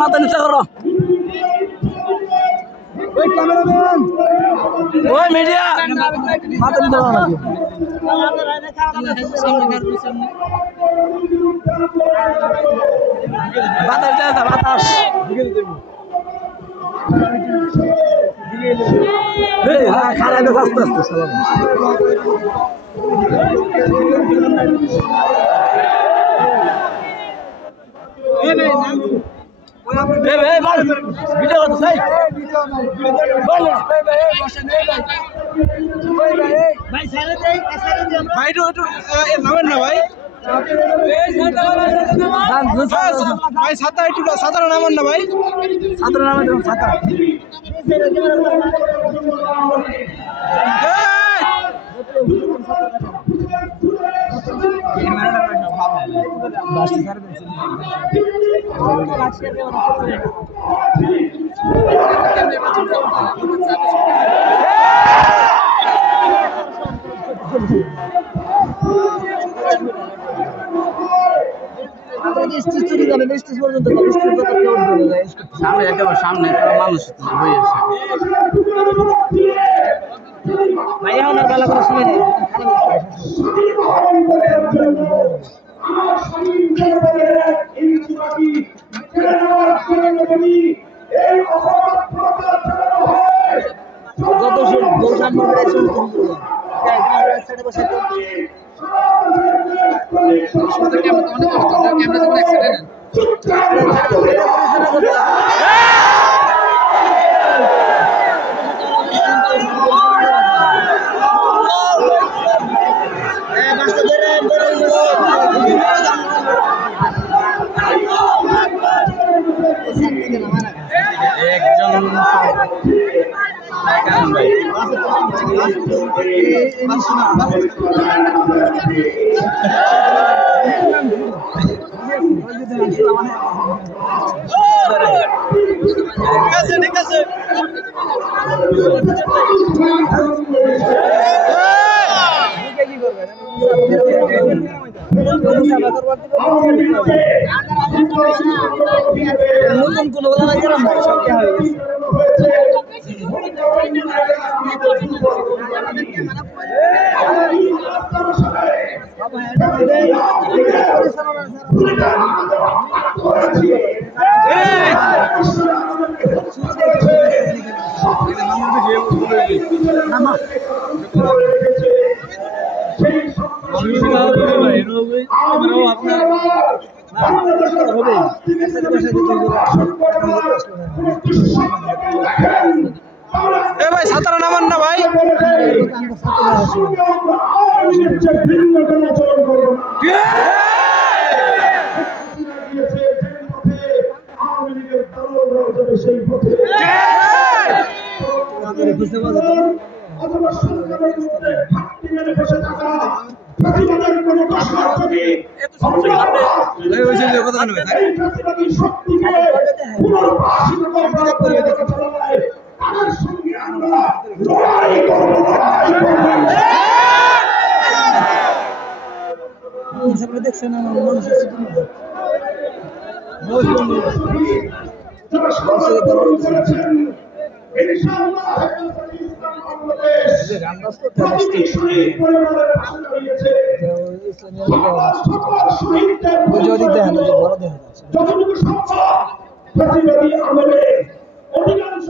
মাথা নিচে করো ওই মিডিয়া মাথা নিচে করো বাতাস যায় বাতাস খারাপ আস্তে আস্তে সাঁতার নামান না ভাই সাঁতার নামান সাঁতার সামনে একেবারে সামনে মানুষ হয়ে আছে ভাই আমার ভালো করে শুনে নেই ঠিক আছে নতুন কোন ভাই সাঁতার নামান না ভাই দেখছেন আমার মানুষের অধিকাংশ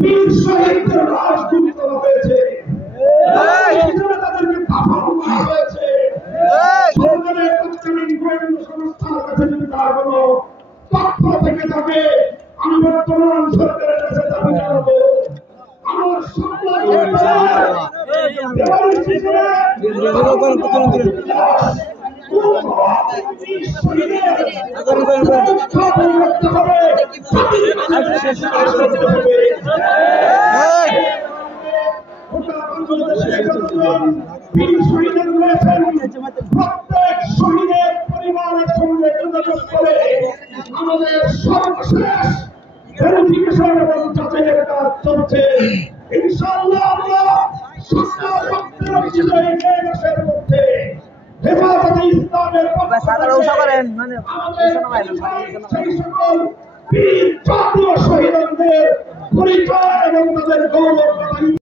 বীর শহীদদের রাজনীতি করা হয়েছে, তাদেরকে দাফন করা হয়েছে। সরকারের তৎকালীন গোয়েন্দা সংস্থার কাছে যদি তার কোনো তথ্য থেকে থাকে, আমি বর্তমান সরকারের কাছে দাবি জানাবো আমার প্রত্যেক শহীদের পরিবারের সঙ্গে যোগাযোগ করে আমাদের সর্বশেষ ভেরিফিকেশন এবং যাচাইয়ের কাজ চলছে। ইনশাআল্লাহ আমরা মধ্যে হেফাজতে ইসলামের সেই সকল বীর জাতীয় শহীদদের পরিচয় এবং তাদের গৌরব